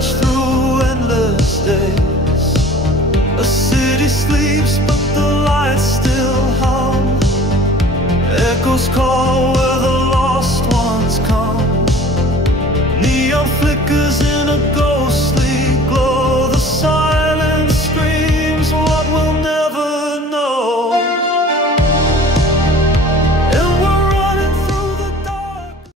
stretch through endless days. A city sleeps but the lights still hum. Echoes call